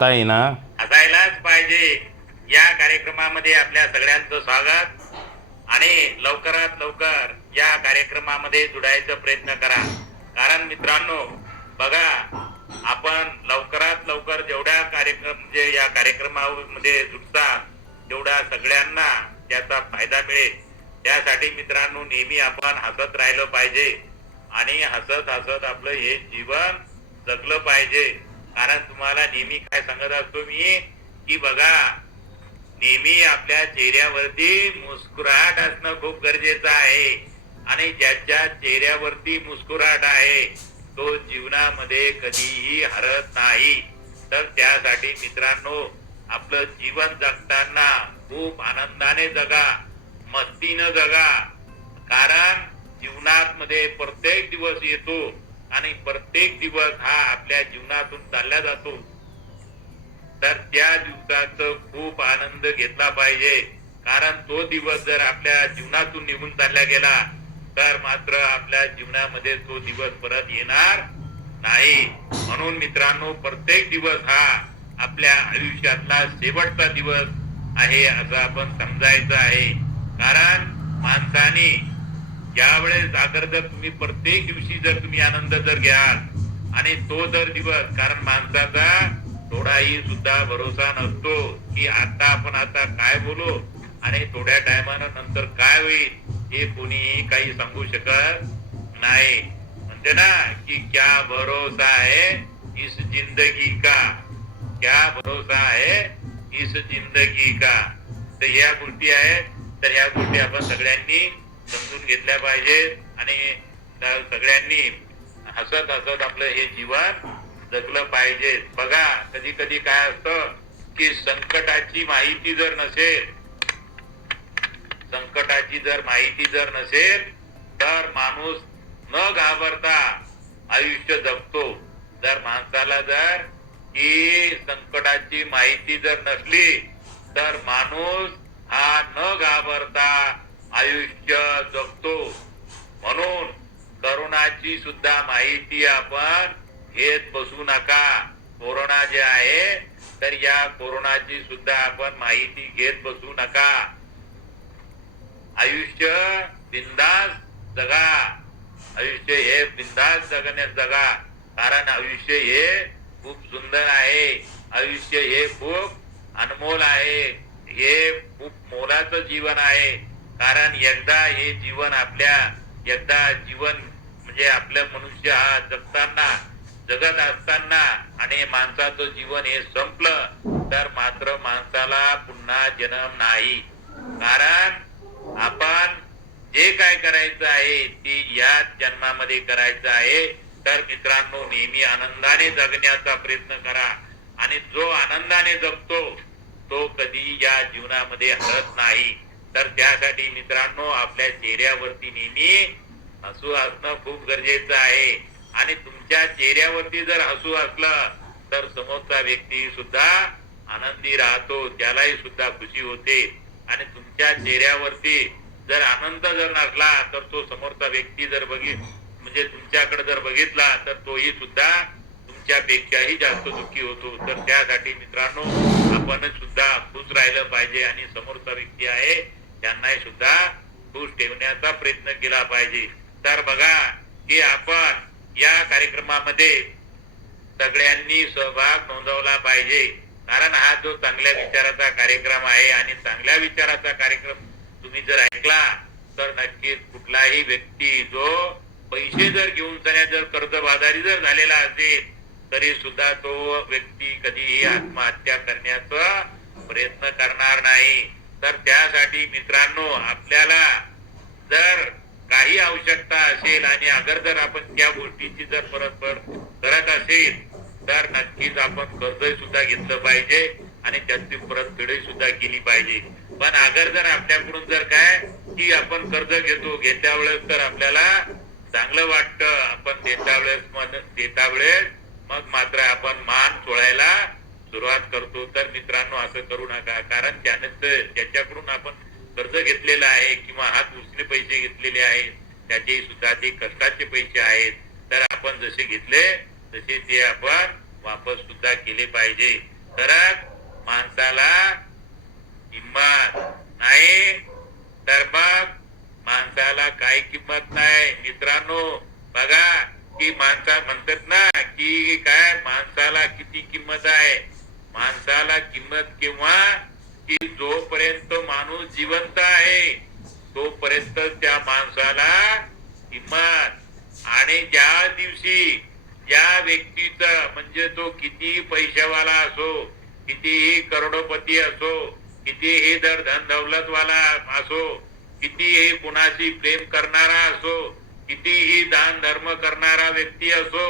आत्ता आहे ना हसायलाच पाहिजे. या कार्यक्रमामध्ये आपल्या सगळ्यांचं स्वागत. आणि लवकरात लवकर या कार्यक्रमामध्ये जुडायचा प्रयत्न करा. कारण मित्रांनो बघा आपण लवकरात लवकर जेवढ्या कार्यक्रम म्हणजे या कार्यक्रमामध्ये जुटतात तेवढ्या सगळ्यांना त्याचा फायदा मिळेल. त्यासाठी मित्रांनो नेहमी आपण हसत राहिलं पाहिजे. आणि हसत हसत आपलं हे जीवन जगलं पाहिजे. कारण तुम्हाला नेहमी काय सांगत असतो मी की बघा नेहमी आपल्या चेहऱ्यावरती मुस्कुराहट असणं खूप गरजेचं आहे. आणि ज्याच्या चेहऱ्यावरती मुस्कुराट आहे तो जीवनामध्ये कधीही हरत नाही. तर त्यासाठी मित्रांनो आपलं जीवन जगताना खूप आनंदाने जगा मस्तीनं जगा. कारण जीवनात मध्ये प्रत्येक दिवस येतो. आणि प्रत्येक दिवस हा आपल्या जीवनातून चालला जातो. तर त्या दिवसाचा खूप आनंद घेतला पाहिजे. कारण तो दिवस जर आपल्या जीवनातून निघून चालला गेला तर मात्र आपल्या जीवनामध्ये तो दिवस परत येणार नाही. म्हणून मित्रांनो प्रत्येक दिवस हा आपल्या आयुष्यातला शेवटचा दिवस आहे असं आपण समजायचं आहे. कारण माणसाने ज्यावेळेस अगर जर तुम्ही प्रत्येक दिवशी जर तुम्ही आनंद जर घ्याल आणि तो जर दिवस कारण माणसाचा थोडाही सुद्धा भरोसा नसतो की आता आपण आता काय बोलू आणि थोड्या टायमानं नंतर काय होईल हे कोणीही काही सांगू शकत नाही. म्हणते ना की क्या भरोसा है इस जिंदगी का? क्या भरोसा है इस जिंदगी का? तर ह्या गोष्टी आहेत. तर ह्या गोष्टी आपण सगळ्यांनी समजून घेतल्या पाहिजेत आणि सगळ्यांनी हसत हसत आपलं हे जीवन जगलं पाहिजे. बघा कधी कधी काय असतं की संकटाची माहिती जर नसेल संकटाची जर माहिती जर नसेल तर माणूस न घाबरता आयुष्य जगतो. जर माणसाला जर की संकटाची माहिती जर नसली तर माणूस हा न घाबरता आयुष्य जगतो. म्हणून करोनाची सुद्धा माहिती आपण घेत बसू नका. कोरोना जे आहे तर या कोरोनाची सुद्धा आपण माहिती घेत बसू नका. आयुष्य बिंदास जगा. आयुष्य हे बिंदास जगण्यात जगा. कारण आयुष्य हे खूप सुंदर आहे. आयुष्य हे खूप अनमोल आहे. हे खूप मोलाचं जीवन आहे. कारण एकदा हे जीवन आपल्या एकदा जीवन म्हणजे आपलं मनुष्य हा जगताना जगत असताना आणि माणसाचं जीवन हे संपलं तर मात्र माणसाला पुन्हा जन्म नाही. कारण आपण जे काय करायचं आहे ते याच जन्मामध्ये करायचं आहे. तर मित्रांनो नेहमी आनंदाने जगण्याचा प्रयत्न करा. आणि जो आनंदाने जगतो तो कधी या जीवनामध्ये हरत नाही. तर त्यासाठी मित्रांनो आपल्या चेहऱ्यावरती नेहमी हसू असणं खूप गरजेचं आहे. आणि तुमच्या चेहऱ्यावरती जर हसू असलं तर समोरचा व्यक्ती सुद्धा आनंदी राहतो. त्यालाही सुद्धा खुशी होते. आणि तुमच्या चेहऱ्यावरती जर आनंद जर नसला तर तो समोरचा व्यक्ती जर बघित म्हणजे तुमच्याकडे जर बघितला तर तोही सुद्धा तुमच्यापेक्षाही जास्त दुःखी होतो. तर त्यासाठी मित्रांनो आपण सुद्धा खुश राहिलं पाहिजे आणि समोरचा व्यक्ती आहे त्यांनाही सुद्धा खुश ठेवण्याचा प्रयत्न केला पाहिजे. तर बघा की आपण या कार्यक्रमामध्ये सगळ्यांनी सहभाग नोंदवला पाहिजे. कारण हा जो चांगल्या विचाराचा कार्यक्रम आहे आणि चांगल्या विचाराचा कार्यक्रम तुम्ही जर ऐकला तर नक्कीच कुठलाही व्यक्ती जो पैसे जर घेऊन जाण्या जर कर्जबाजारी जर झालेला असेल तरी सुद्धा तो व्यक्ती कधीही आत्महत्या करण्याचा प्रयत्न करणार नाही. तर त्यासाठी मित्रांनो आपल्याला जर काही आवश्यकता असेल आणि अगर जर आपण त्या गोष्टीची जर परतफेड करत असेल तर नक्कीच आपण कर्ज सुद्धा घेतलं पाहिजे आणि त्याची परतफेडही सुद्धा केली पाहिजे. पण अगर जर आपल्याकडून जर काय की आपण कर्ज घेतो घेत्या वेळेस तर आपल्याला चांगलं वाटतं. आपण देता वेळेस देता वेळेस मग मात्र आपण मान चोळायला सुरुवात करतो तर मित्रांनो असं करू नका कारण त्याने त्याच्याकडून आपण कर्ज घेतलेलं आहे किंवा हात उसने पैसे घेतलेले आहेत त्याचे सुद्धा ते कष्टाचे पैसे आहेत तर आपण जसे घेतले तसे ते आपण वापस सुद्धा केले पाहिजे. तरच माणसाला किंमत नाही तर मग माणसाला काही किंमत नाही. मित्रांनो बघा की माणसा म्हणतात ना की काय माणसाला किती किंमत आहे? माणसाला किंमत किंवा की जोपर्यंत माणूस जिवंत आहे तोपर्यंत त्या माणसाला किंमत आणि ज्या दिवशी ज्या व्यक्तीचा म्हणजे तो कितीही पैशावाला असो कितीही करोडोपती असो कितीही दर धन दौलतवाला असो कितीही कुणाशी प्रेम करणारा असो कितीही दान धर्म करणारा व्यक्ती असो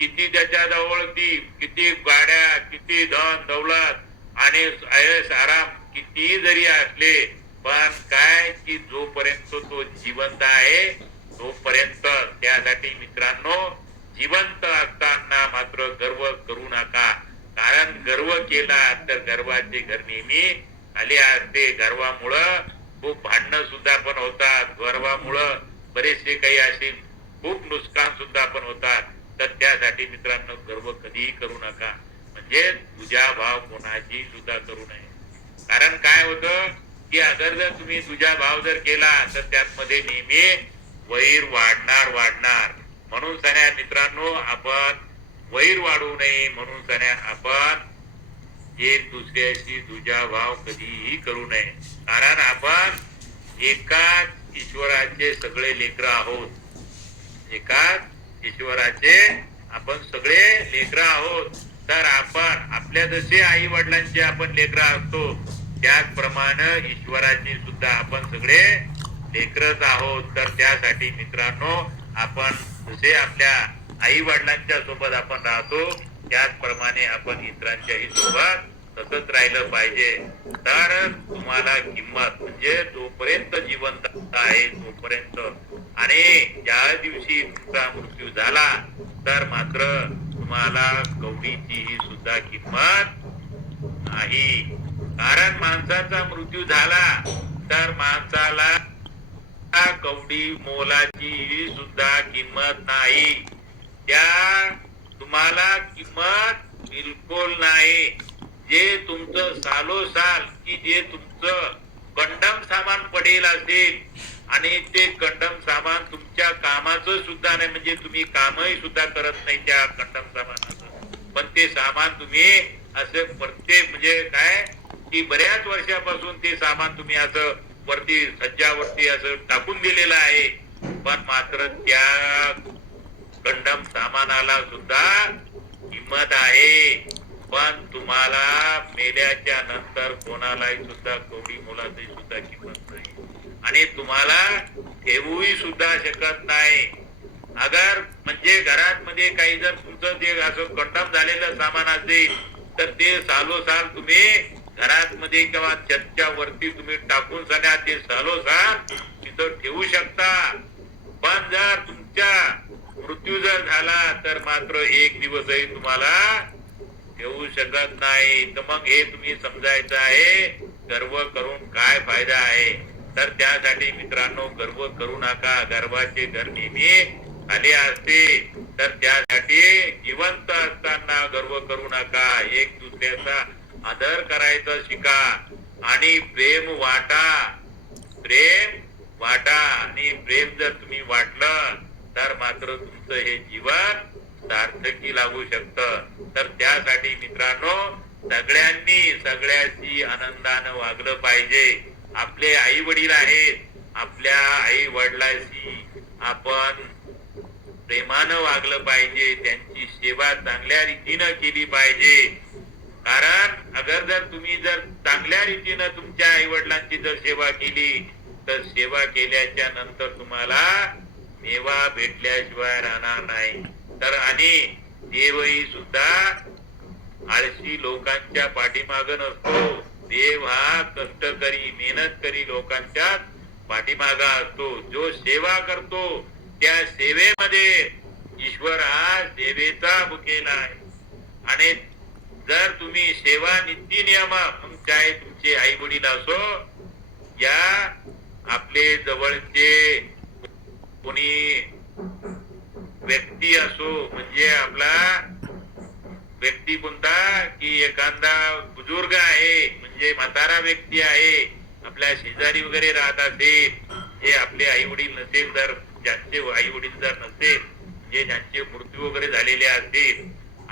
किती त्याच्याजवळ ती किती गाड्या किती धन दौलत आणि ऐश आराम कितीही जरी असले पण काय की जोपर्यंत तो जिवंत आहे तोपर्यंत त्यासाठी मित्रांनो जिवंत असताना मात्र गर्व करू नका. कारण गर्व केला तर गर्वाचे घर नेहमी. आले असते गर्वामुळं. खूप भांडणं सुद्धा पण होतात गर्वामुळं. बरेचसे काही असे खूप नुकसान सुद्धा पण होतात. तर त्यासाठी मित्रांनो गर्व कधीही करू नका. म्हणजे तुझ्या भाव कोणाची सुद्धा करू नये. कारण काय होतं की अगर जर तुम्ही तुझा भाव जर केला तर त्यामध्ये नेहमी वैर वाढणार वाढणार. म्हणून सगळ्या मित्रांनो आपण वैर वाढू नये. म्हणून सण्या आपण एक दुसऱ्याशी दुजा भाव कधीही करू नये. कारण आपण एकाच ईश्वराचे सगळे लेकर आहोत. एकाच ईश्वराचे आपण सगळे लेकर आहोत. तर आपण आपल्या जसे आई वडिलांचे आपण लेकर असतो त्याचप्रमाणे ईश्वराची सुद्धा आपण सगळे लेकरच आहोत. तर त्यासाठी मित्रांनो आपण जसे आपल्या आई वडिलांच्या सोबत आपण राहतो. त्याचप्रमाणे आपण इतरांच्याही सोबत तसंच राहिलं पाहिजे. तर तुम्हाला किंमत म्हणजे जोपर्यंत जिवंत आहे तोपर्यंत. आणि ज्या दिवशी तुमचा मृत्यू झाला तर मात्र तुम्हाला कवडीचीही सुद्धा किंमत नाही. कारण माणसाचा मृत्यू झाला तर माणसाला त्या कवडी मोलाची सुद्धा किंमत नाही. त्या तुम्हाला किंमत बिलकुल नाही. जे तुमचं सालोसाल की जे तुमचं कंडम सामान पडेल असेल आणि ते कंडम सामान तुमच्या कामाचं सुद्धा नाही म्हणजे तुम्ही कामही सुद्धा करत नाही त्या कंडम सामानाचं. पण ते सामान तुम्ही असं प्रत्येक म्हणजे काय की बऱ्याच वर्षापासून ते सामान तुम्ही असं वरती सज्जावरती असं टाकून दिलेलं आहे. पण मात्र त्या कंडम सामानाला सुद्धा किंमत आहे. पण तुम्हाला मेल्याच्या नंतर कोणालाही सुद्धा कवडी मुलाची सुद्धा किंमत नाही. आणि तुम्हाला ठेवूही सुद्धा शकत नाही. अगर म्हणजे घरात मध्ये काही जर तुमचं जे असं कंडम झालेलं सामान असेल तर ते सालोसाल तुम्ही घरात मध्ये किंवा चर्चा वरती तुम्ही टाकून सगळ्या ते सालोसाल तिथं ठेवू शकता. पण जर तुमच्या मृत्यू जर झाला तर मात्र एक दिवसही तुम्हाला ठेवू शकत नाही. तर मग हे तुम्ही समजायचं आहे गर्व करून काय फायदा आहे? तर त्यासाठी मित्रांनो गर्व करू नका. गर्वाचे घर नेहमी आले असते. तर त्यासाठी जिवंत असताना गर्व करू नका. एक दुसऱ्याचा आदर करायचा शिका आणि प्रेम वाटा. प्रेम वाटा आणि प्रेम जर तुम्ही वाटलं तर मात्र तुमचं हे जीवन सार्थकी लागू शकत. तर त्यासाठी मित्रांनो सगळ्यांनी सगळ्याशी आनंदानं वागलं पाहिजे. आपले आई वडील आहेत. आपल्या आई वडिलाशी आपण प्रेमानं वागलं पाहिजे. त्यांची सेवा चांगल्या रीतीनं केली पाहिजे. कारण अगर जर तुम्ही जर चांगल्या रीतीनं तुमच्या आई वडिलांची जर सेवा केली तर सेवा केल्याच्यानंतर तुम्हाला मेवा भेटल्याशिवाय राहणार नाही. तर आणि देवही सुद्धा आळशी लोकांच्या पाठीमाग नसतो. देव हा कष्टकरी मेहनत करी लोकांच्या पाठीमागा असतो. जो सेवा करतो त्या सेवेमध्ये ईश्वर हा सेवेचा भुकेला आहे. आणि जर तुम्ही सेवा नित्य नियमा मग चाहे तुमचे आई वडील असो या आपले जवळचे कोणी व्यक्ती असो म्हणजे आपला व्यक्ती कोणता की एखादा बुजुर्ग आहे म्हणजे म्हातारा व्यक्ती आहे आपल्या शेजारी वगैरे राहत असेल जे आपले आई वडील नसेल तर ज्यांचे आई वडील जर नसेल जे ज्यांचे मृत्यू वगैरे झालेले असतील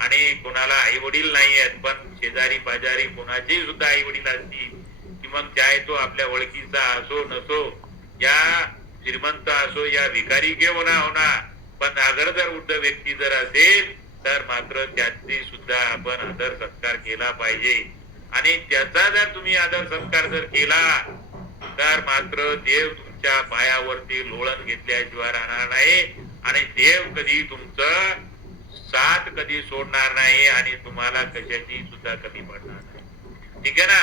आणि कोणाला आई वडील नाही आहेत पण शेजारी पाजारी कोणाचे सुद्धा आई वडील असतील की मग चाहे तो आपल्या ओळखीचा असो नसो या श्रीमंत असो या भिकारी के होना पण आदर जर वृद्ध व्यक्ती जर असेल तर मात्र त्याची सुद्धा आपण आदर सत्कार केला पाहिजे. आणि त्याचा जर तुम्ही आदर सत्कार जर केला तर मात्र देव तुमच्या पायावरती लोळण घेतल्याशिवाय राहणार नाही. आणि देव कधी तुमचं साथ कधी सोडणार नाही आणि तुम्हाला कशाची सुद्धा कमी पडणार नाही. ठीक आहे ना?